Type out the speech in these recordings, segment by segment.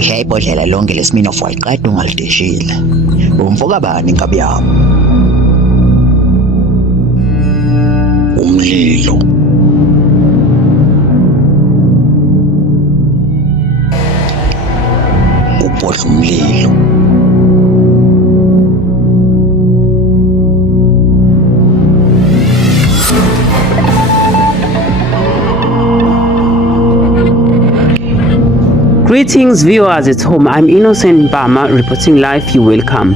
Ngishaye ibhodlela lonke leSmirnoff wayiqeda ungalideshile. Umfoka bani inkabi yami? Umlilo. Ubhodla umlilo. Greetings viewers at home, I'm Innocent Bama reporting live. You welcome.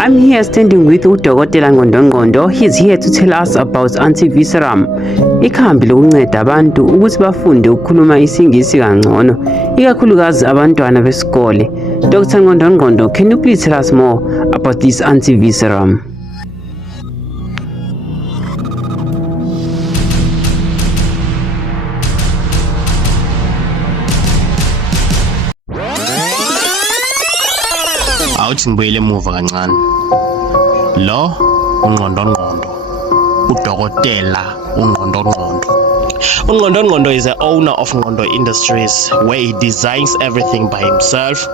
I'm here standing with uDokotela Ngqondongqondo. He's here to tell us about antivisceram. Ikhambi lokunceda abantu ukuthi bafunde ukukhuluma isingisi kangcono, ikakhulukazi abantwana besikole. Dr. Ngqondongqondo, can you please tell us more about this antivisceram? Awuthi ngibuyele emuva kancane. Lo uNgqondongqondo, uDokotela uNgqondongqondo. uNgqondongqondo is the owner of Ngqondo Industries, where he designs everything by himself.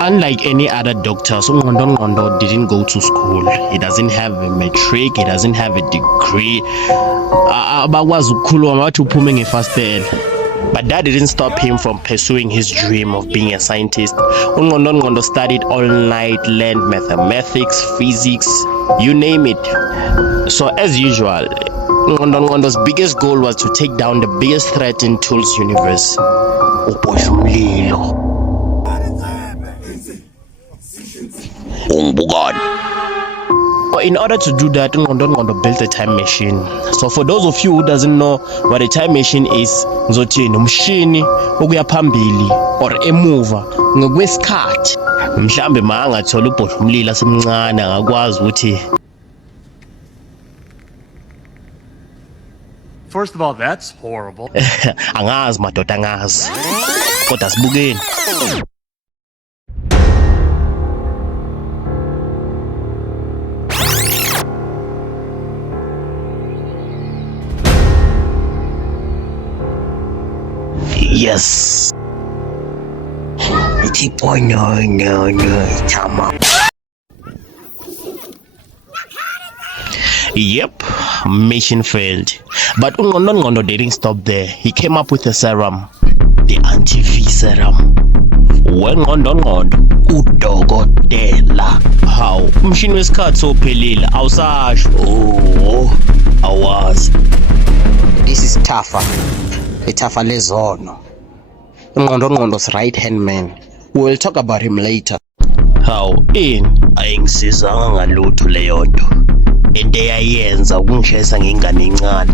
Unlike any other doctors, uNgqondongqondo didn't go to school. He doesn't have a matric, he doesn't have a degree. Abakwazi ukukhuluma bathi uphume ngefastela. But that didn't stop him from pursuing his dream of being a scientist. uNgqondongqondo studied all night, learned mathematics, physics, you name it. So as usual, uNgqondongqondo's biggest goal was to take down the biggest threat in tools universe. Ubhodla umlilo. Ungibukani. In order to do that, uNgqondongqondo built a time machine. So for those of you who doesn't know what a time machine is, ngizothi nomshini okuya phambili or emuva ngokwesikhathi. Mhlambe mangathola ubhodla umlilo asemncane angakwazi ukuthi. First of all, that's horrible. Angazi madoda angazi. Kodwa sibukeni. Yes. No, Tama. Yep, mission failed. But uNgqondongqondo didn't stop there. He came up with a serum, the antivisceram. weNgqondongqondo uDokotela. How? Umshini wesikhathi sophelile awusasho. Oh, awazi. This is Tafa. Itafa lezono. uNgqondongqondo's right hand man. We will talk about him later. How? Ayingisizanga ngalutho leyo nto. Into eyayenza ukungishesa ngengane encane.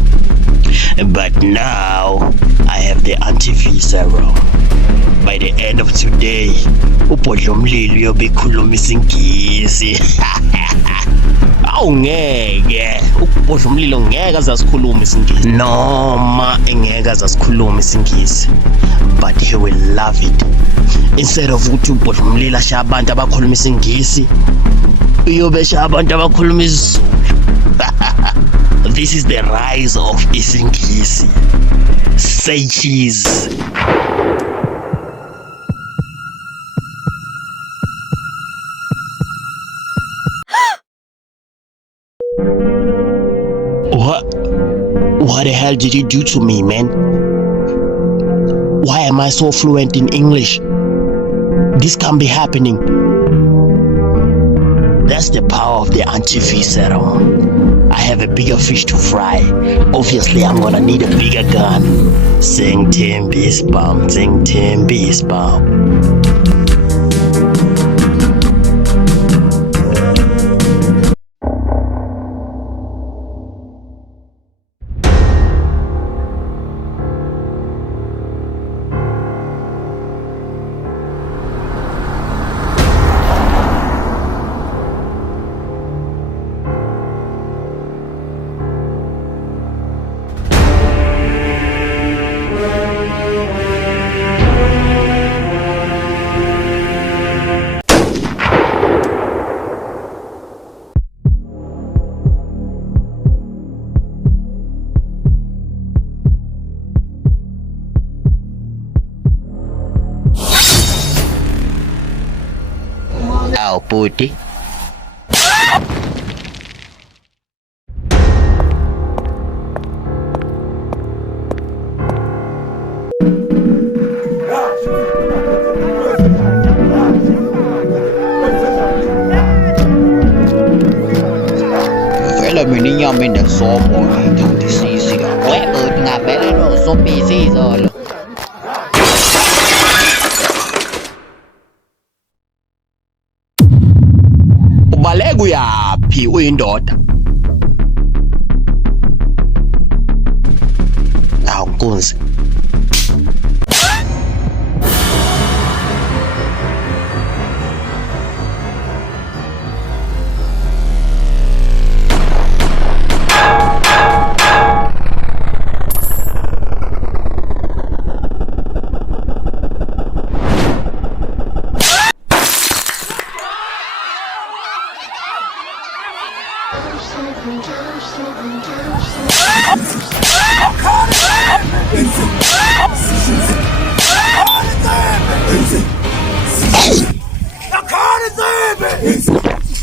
But now I have the antivisceral. By the end of today, ubhodla umlilo uyobe ekhuluma isingisi. Awungeke ubhodla umlilo ngeke azasikhuluma isingisi noma engeke azasikhuluma isingisi, but he will love it. Instead of ukuthi ubhodla umlilo ashaya abantu abakhuluma isingisi, uyobe shaya abantu abakhuluma isiZulu. This is the rise of isingisi. Say cheese. What the hell did you do to me, man? Why am I so fluent in English? This can't be happening. That's the power of the antivisceral. I have a bigger fish to fry. Obviously, I'm gonna need a bigger gun. Sing Timby Spam, sing Timby Spam. Awu bhuti. Vele mina inyama enesobho ngiyithandisisi. Webhuti ngavele nosobisi izolo. Ubaleka uyaphi uyindoda? Awu Nkunzi.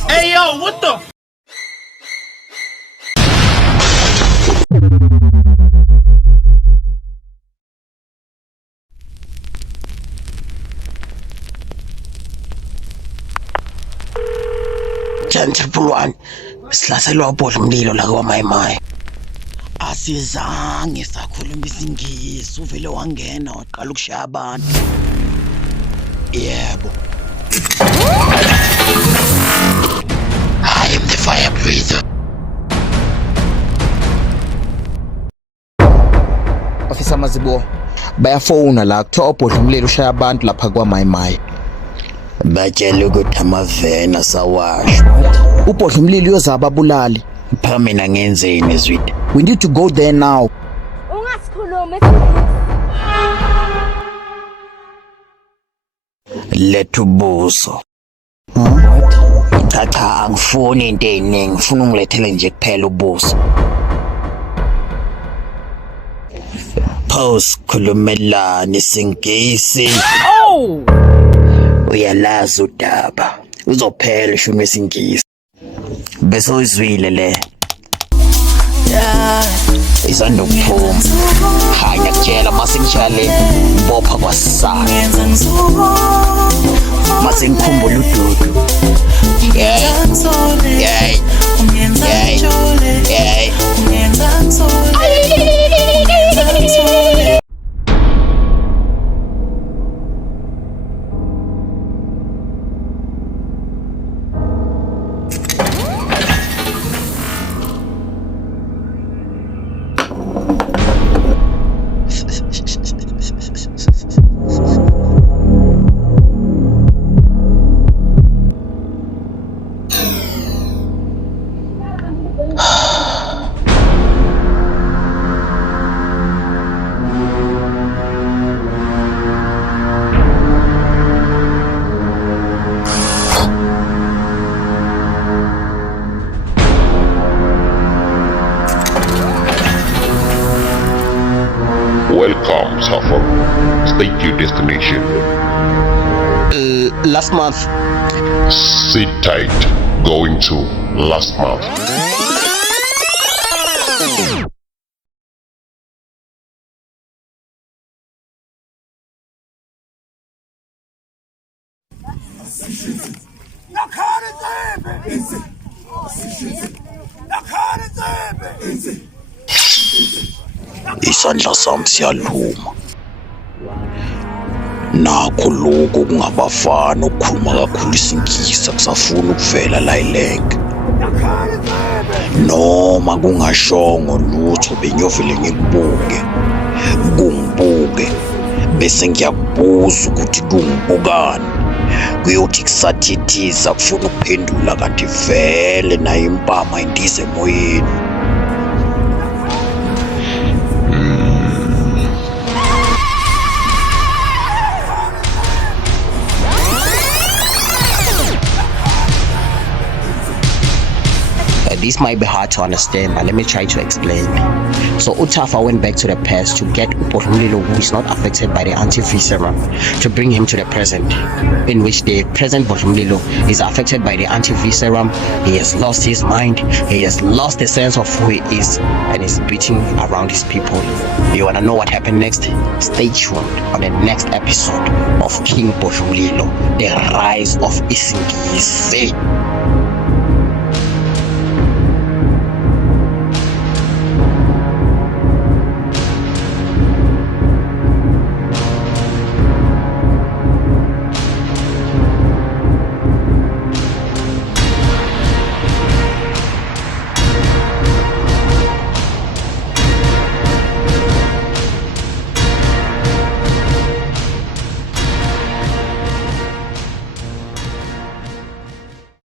Hey yo, what the? Jantripulwane, sihlaselwa ubodla umlilo la kwaMayimayi. Asizange sakhuluma isingisi uvele wangena waqala ukushaya abantu. Yebo. I am the fire breather. Officer Mazibo, bayafona la kuthiwa ubhodla umlilo ushaya abantu lapha kwaMayimayi. Batshela ukuthi amavena sawashwa. Ubhodla umlilo uyozaba abulali. Pha mina ngenzeni zwidi? We need to go there now. Ungasikhuluma Letha ubuso. Cha angifuni into eziningi, ngifuna ungilethele nje kuphela ubuso. Pause khulumelana isingisi. Oh! Uyalazi udaba. Uzophela ishumi lesingisi. Bese uzwile le. Isanda ukuphuma. Hanya kutshela masingitshale bopha kwasana. Mase ngikhumbula ududu. Welcome, Suffer. State your destination. Last month. Sit tight. Going to last month. Isandla sami siyaluma. Nakho lokho kungabafana ukukhuluma kakhulu isingisi kusafuna ukuvela la ilenke. Noma kungashongo lutho benyovele ngikubuke. Kungibuke bese ngiyakubuza ukuthi kungibukani. Kuyothi kusathithiza kufuna ukuphendula kanti vele naye impama indize emoyeni. This might be hard to understand, but let me try to explain. So Utafa went back to the past to get Ubodlomlilo, who is not affected by the anti-V serum, to bring him to the present, in which the present Bodlomlilo is affected by the anti-V serum. He has lost his mind, he has lost the sense of who he is, and is beating around his people. You wanna know what happened next? Stay tuned on the next episode of King Bodlomlilo, the rise of Isingisi.